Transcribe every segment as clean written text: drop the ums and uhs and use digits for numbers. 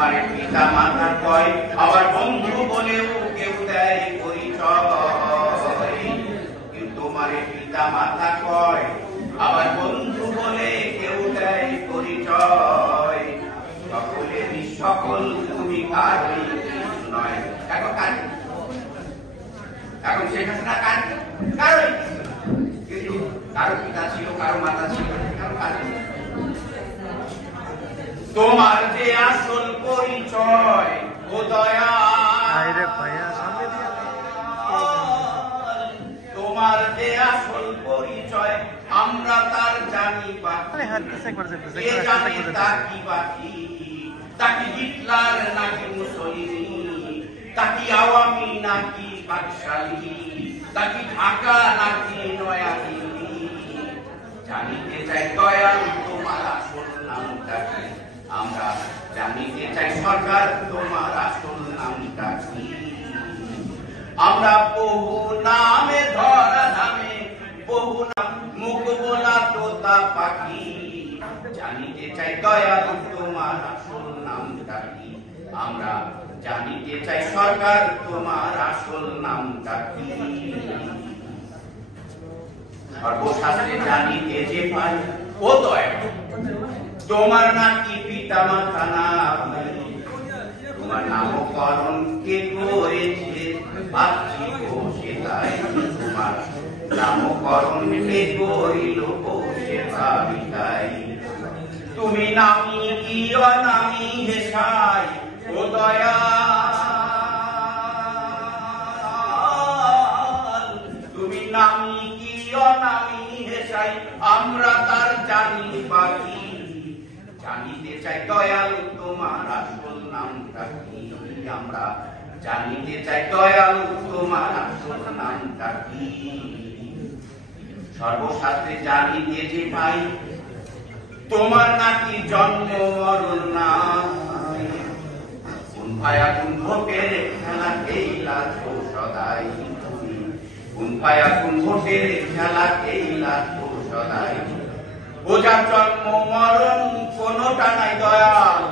তোমার পিতা মাতা কয়, আবার বন্ধু বলেও কেউ দেয় পরিচয়। তোমার পিতা মাতা কয়, আবার বন্ধু বলে কেউ দেয় পরিচয়। সকলেরই সকল, তুমি কারই নয়। এখন শেখ হাসিনা কারোই, কিন্তু কারো পিতা ছিল, কারো মাতা ছিল, কারো কারো। তোমার যে আসল পরিচয় ও দয়া, তোমার যে আসল পরিচয় আমরা তার জানি বাকি। তাকি বাকি, তাকি হিটলার নাকি মুসলিনি, তাকি আওয়ামী নাকি বাকশালী, তাকি ঢাকা নাকি নয়াদিল্লি। জানিতে চাই দয়াল তোমার আসল নামটা কি, আমরা জানিতে চাই সরকার তোমার আসল নামটা কি। আমরা বহু নামে ধরা নামে, বহু নাম মুখ বোলা তোতা পাখি। জানিতে চাই দয়াল তোমার আসল নামটা কি, আমরা জানিতে চাই সরকার তোমার আসল নামটা কি। সর্বশাস্ত্রে জানিতে যে পাই ও দয়াল তোমার নাকি পিতা মাতা নাই, তোমার নামকরণ কে করেছে ভাবছি বসে তাই। তোমার নামকরণ কে করিল বসে ভাবি তাই। তুমি নামি কি অনামি হেসাই ও দয়াল, তুমি নামি কি অনামি হেসাই আমরা তার জানি বাকি। জানিতে চাই দয়াল তোমার আসল নামটা কি, আমরা জানিতে চাই দয়াল তোমার আসল নামটা কি। সর্বশাস্ত্রে জানিতে যে পাই তোমার নাকি জন্ম মরণ নাই, কোন ভায়া কোন ভোটের খেলা খেলা তো সদাই। কোন ভায়া কোন ভোটের খেলা খেলা তো সদাই। ও যার জন্ম মরণ কোনটা নাই দয়াল,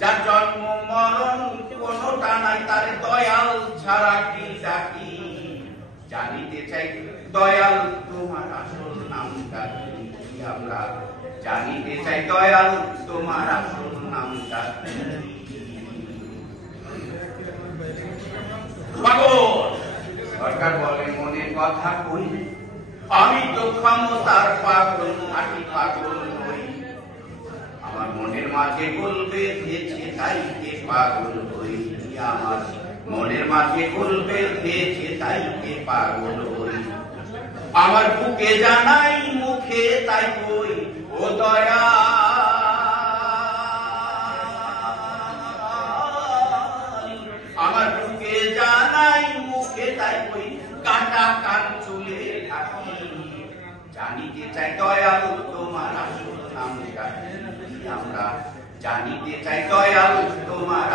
যার জন্ম মরণ কোনটা নাই তার দয়াল ছাড়া কি ডাকি। জানিতে চাই দয়াল তোমার আসল নামটা কি, আমরা জানিতে চাই দয়াল তোমার আসল নামটা কি। সরকার বলে মনের কথা কই, আমি তো ক্ষমতার পাগল নাকি পাগল হই। আমার মনের মাঝে গোল বেঁধেছে তাইতে পাগল হই, আমার মনের মাঝে গোল বেঁধেছে তাইতে পাগল হই। আমার বুকে জানাই মুখে তাই কই ও দয়া, আমার বুকে জানাই মুখে তাই কই কাটা কান চুলে থাকি। জানিতে চাই দয়াল তোমার আসল নামটা কি, আমরা জানিতে চাই দয়াল তোমার